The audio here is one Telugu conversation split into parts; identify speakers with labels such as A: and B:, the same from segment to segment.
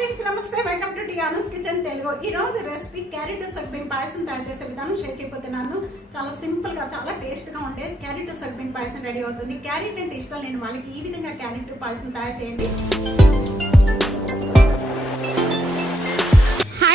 A: ఫ్రెండ్స్ నమస్తే. Welcome to Tiana's kitchen Telugu. ఈ రోజు రెసిపీ క్యారెట్ సగ్బిన్ పాయసం తయారు చేసే విధానం షేర్ చేయబోతున్నాను. చాలా సింపుల్గా చాలా టేస్ట్గా ఉండే క్యారెట్ సగ్బిన్ పాయసం రెడీ అవుతుంది. క్యారెట్ అంటే ఇష్టం లేని వాళ్ళకి ఈ విధంగా క్యారెట్ పాయసం తయారు చేయండి.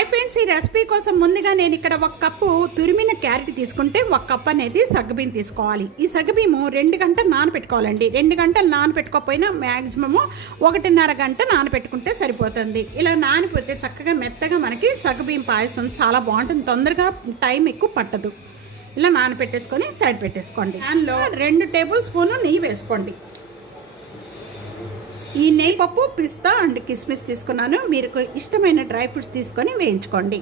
A: హాయ్ ఫ్రెండ్స్ ఈ రెసిపీ కోసం ముందుగా నేను ఇక్కడ ఒక కప్పు తురిమిన క్యారెట్ తీసుకుంటే ఒక కప్ అనేది సగ్గుబియ్యం తీసుకోవాలి. ఈ సగ్గుబియ్యము రెండు గంటలు నానబెట్టుకోవాలండి. రెండు గంటలు నానబెట్టుకోకపోయినా మ్యాక్సిమము ఒకటిన్నర గంట నానబెట్టుకుంటే సరిపోతుంది. ఇలా నానిపోతే చక్కగా మెత్తగా మనకి సగ్గుబియ్యం పాయసం చాలా బాగుంటుంది. తొందరగా టైం ఎక్కువ పట్టదు. ఇలా నానబెట్టేసుకొని సైడ్ పెట్టేసుకోండి. దానిలో రెండు టేబుల్ స్పూన్ నెయ్యి వేసుకోండి. ఈ నెయ్యి పప్పు పిస్తా అండ్ కిస్మిస్ తీసుకున్నాను. మీరు ఇష్టమైన డ్రై ఫ్రూట్స్ తీసుకొని వేయించుకోండి.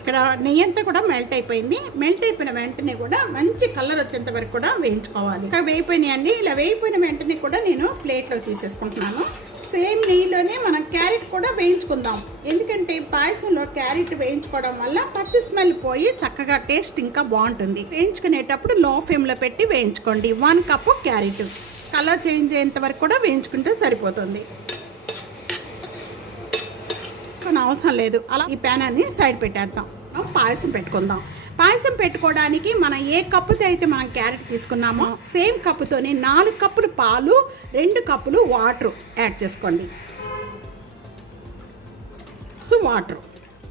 A: ఇక్కడ నెయ్యి అంతా కూడా మెల్ట్ అయిపోయింది. మెల్ట్ అయిపోయిన వెంటనే కూడా మంచి కలర్ వచ్చేంత వరకు కూడా వేయించుకోవాలి. ఇంకా వేయిపోయినాయండి ఇలా వేయిపోయిన వెంటనే కూడా నేను ప్లేట్లో తీసేసుకుంటున్నాను. సేమ్ నెయ్యిలోనే మనం క్యారెట్ కూడా వేయించుకుందాం. ఎందుకంటే పాయసంలో క్యారెట్ వేయించుకోవడం వల్ల పచ్చి స్మెల్ పోయి చక్కగా టేస్ట్ ఇంకా బాగుంటుంది. వేయించుకునేటప్పుడు లో ఫ్లేమ్లో పెట్టి వేయించుకోండి. One cup carrot. Colour change అయ్యేంత వరకు కూడా వేయించుకుంటే సరిపోతుంది. కానీ అవసరం లేదు. అలా ఈ ప్యాన్ సైడ్ పెట్టేద్దాం. పాయసం పెట్టుకుందాం. పాయసం పెట్టుకోవడానికి మనం ఏ కప్పుతో అయితే మనం క్యారెట్ తీసుకున్నామో సేమ్ కప్పుతోనే నాలుగు కప్పులు పాలు రెండు కప్పులు వాటర్ యాడ్ చేసుకోండి. So water.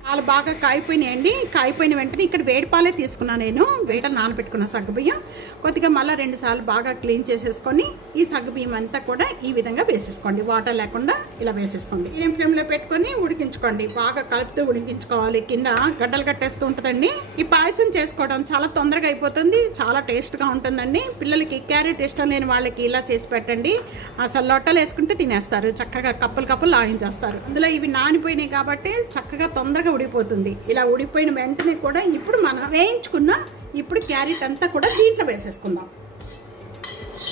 A: పాలు బాగా కాయిపోయినాయండి. కాయిపోయిన వెంటనే ఇక్కడ వేడి పాలే తీసుకున్నాను నేను. వేట నానబెట్టుకున్న సగ్గుబియ్యం. కొద్దిగా మళ్ళీ రెండుసార్లు బాగా క్లీన్ చేసేసుకొని ఈ సగ్గుబియ్యం అంతా కూడా ఈ విధంగా వేసేసుకోండి. వాటర్ లేకుండా ఇలా వేసేసుకోండి. మీడియం ఫ్లేమ్లో పెట్టుకొని ఉడికించుకోండి. బాగా కలుపుతూ ఉడికించుకోవాలి. కింద గడ్డలు కట్టేస్తూ ఉంటుందండి. ఈ పాయసం చేసుకోవడం చాలా తొందరగా అయిపోతుంది. చాలా టేస్ట్గా ఉంటుందండి. పిల్లలకి క్యారెట్ ఇష్టం లేని వాళ్ళకి ఇలా చేసి పెట్టండి. అసలు లొట్టలు వేసుకుంటే తినేస్తారు. చక్కగా కప్పులు కప్పులు లాగించేస్తారు. అందులో ఇవి నానిపోయినాయి కాబట్టి చక్కగా తొందరగా ఉడిపోతుంది ఇలా ఉడిపోయిన వెంటనే కూడా ఇప్పుడు మనం వేయించుకున్న ఇప్పుడు క్యారెట్ అంతా కూడా దీంట్లో వేసేసుకుందాం.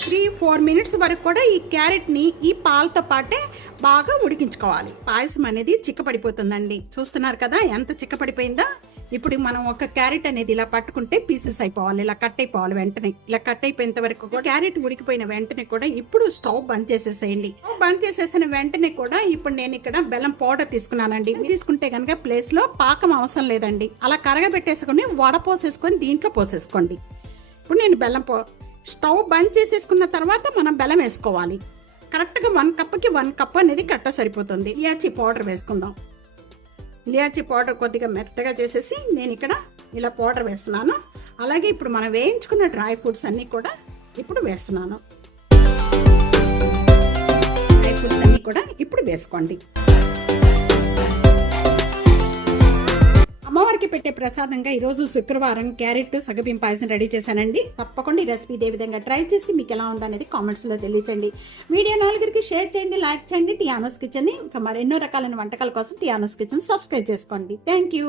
A: త్రీ ఫోర్ మినిట్స్ వరకు కూడా ఈ క్యారెట్ని ఈ పాలతో పాటే బాగా ఉడికించుకోవాలి. పాయసం అనేది చిక్కపడిపోతుందండి. చూస్తున్నారు కదా ఎంత చిక్కపడిపోయిందో? ఇప్పుడు మనం ఒక క్యారెట్ అనేది ఇలా పట్టుకుంటే పీసెస్ అయిపోవాలి ఇలా కట్ అయిపోవాలి వెంటనే. ఇలా కట్ అయిపోయేంత వరకు కూడా క్యారెట్ ఉడికిపోయిన వెంటనే కూడా ఇప్పుడు స్టవ్ బంద్ చేసేసేయండి. బంద్ చేసేసిన వెంటనే కూడా ఇప్పుడు నేను ఇక్కడ బెల్లం పౌడర్ తీసుకున్నానండి. తీసుకుంటే కనుక ప్లేస్లో పాకం అవసరం లేదండి. అలా కరగబెట్టేసుకొని వడపోసేసుకొని దీంట్లో పోసేసుకోండి. ఇప్పుడు నేను బెల్లం పో స్టవ్ బంద్ చేసేసుకున్న తర్వాత మనం బెల్లం వేసుకోవాలి. కరెక్ట్గా వన్ కప్కి వన్ కప్ అనేది కరెక్ట్గా సరిపోతుంది. ఇలాచి పౌడర్ వేసుకుందాం. ఇలాచి పౌడర్ కొద్దిగా మెత్తగా చేసేసి నేను ఇక్కడ ఇలా పౌడర్ వేస్తున్నాను. అలాగే ఇప్పుడు మనం వేయించుకున్న డ్రై ఫ్రూట్స్ అన్నీ కూడా ఇప్పుడు వేస్తున్నాను. డ్రై ఫ్రూట్స్ అన్నీ కూడా ఇప్పుడు వేసుకోండి. అమ్మవారికి పెట్టే ప్రసాదంగా ఈరోజు శుక్రవారం క్యారెట్ సగబిం పాయసం రెడీ చేశానండి. తప్పకుండా ఈ రెసిపీ ఇదే విధంగా ట్రై చేసి మీకు ఎలా ఉందనేది కామెంట్స్లో తెలియచండి. వీడియో నాలుగురికి షేర్ చేయండి లైక్ చేయండి. టియానోస్ కిచెన్ ఇంకా మరెన్నో రకాలైన వంటకాల కోసం టియానోస్ కిచెన్ సబ్స్క్రైబ్ చేసుకోండి. Thank you